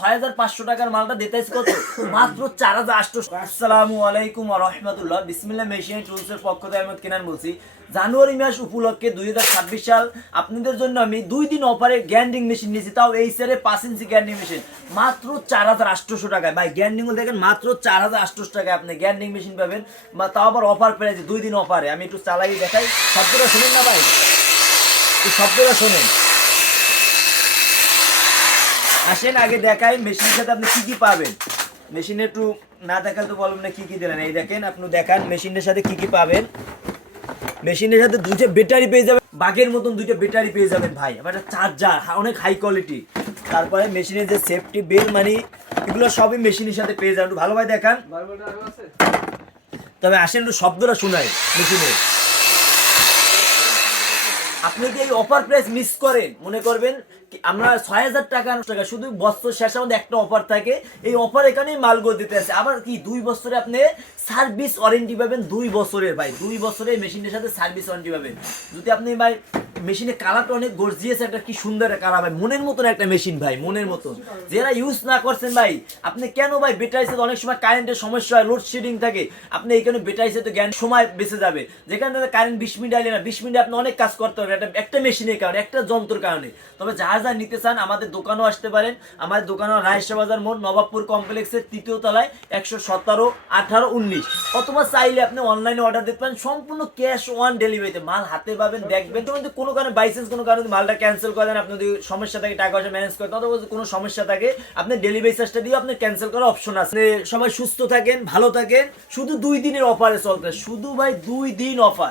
6500 টাকার মালটা দিতেছি কত মাত্র 4800। আসসালামু আলাইকুম ওয়া রাহমাতুল্লাহ। বিসমিল্লাহ মেশিন টুলসের পক্ষ থেকে আমি কেনান বলছি। জানুয়ারি মাস উপলক্ষে 2026 সাল আপনাদের জন্য আমি 2 দিন অফারে গ্যান্ডিং মেশিন নিয়েছি, তাও এই সেরে 5 ইঞ্চি গ্যান্ডিং মেশিন মাত্র 4800 টাকায়। ভাই গ্যান্ডিং দেখেন মাত্র 4800 টাকায় আপনি গ্যান্ডিং মেশিন পাবেন, বা তাও আবার অফার প্রাইসে 2 দিন অফারে। আমি একটু চালাই দেখাই, শব্দটা শুনেন না ভাই, এই শব্দটা শোনেন। আসেন আগে দেখাই মেশিনের সাথে আপনি কি কি পাবেন। মেশিনে একটু না দেখালে তো বলবেন না কি কি দিলেন। এই দেখেন, আপনি দেখান মেশিনের সাথে কি কি পাবেন। মেশিনের সাথে দুইটা ব্যাটারি পেয়ে যাবেন, বাঘের মতন দুইটা ব্যাটারি পেয়ে যাবেন ভাই, আবার একটা চার্জার অনেক হাই কোয়ালিটি। তারপরে মেশিনের যে সেফটি বেল মানে এগুলো সবই মেশিনের সাথে পেয়ে যাবেন। একটু ভালোভাবে দেখান। তবে আসেন একটু শব্দটা শোনাই মেশিনের। আপনি যদি এই অফার প্রাইস মিস করেন, মনে করবেন আমরা 6000 টাকা শুধু বছর শেষে আমাদের একটা অফার থাকে, এই অফার এখানেই মালগুলো দিতে আছে। আবার কি 2 বছরে আপনি সার্ভিস ওয়ারেন্টি পাবেন, 2 বছরের ভাই, 2 বছরের মেশিনের সাথে সার্ভিস ওয়ারেন্টি পাবেন। যদি আপনি ভাই মেশিনের কালারটা অনেক গর্জিয়াস, একটা কি সুন্দর কালার ভাই, মনের মতন একটা মেশিন ভাই, মনের মতন। যারা ইউজ না করছেন ভাই, আপনি কেন ভাই ব্যাটারি সাথে অনেক সময় কারেন্টের সমস্যা হয়, লোডশেডিং থাকে, আপনি এইখানে ব্যাটারি সাথে জ্ঞান সময় বেঁচে যাবে। যেখানে কারেন্ট 20 মিনিট আইলে না 20 মিনিটে আপনি অনেক কাজ করতে হবে একটা মেশিনের কারণে, একটা যন্ত্রের কারণে। তবে যারা যা নিতে চান আমাদের দোকানেও আসতে পারেন। আমাদের দোকানে রায়শা বাজার মোড়, নবাবপুর কমপ্লেক্সের 3য় তলায় 117, 18, 19। অথবা চাইলে আপনি অনলাইনে অর্ডার দিতে পারেন, সম্পূর্ণ ক্যাশ অন ডেলিভারিতে মাল হাতে পাবেন, দেখবেন। তো কিন্তু কোনো কারণে বাইসেন্স কোনো কারণে মালটা ক্যান্সেল করেন, আপনি যদি সমস্যা থাকে টাকা পয়সা ম্যানেজ করতে, অথবা কোনো সমস্যা থাকে আপনি ডেলিভারি চার্জটা দিয়ে আপনি ক্যান্সেল করার অপশন আছে। সবাই সুস্থ থাকেন, ভালো থাকেন। শুধু 2 দিনের অফারে চলতে, শুধু ভাই 2 দিন অফার।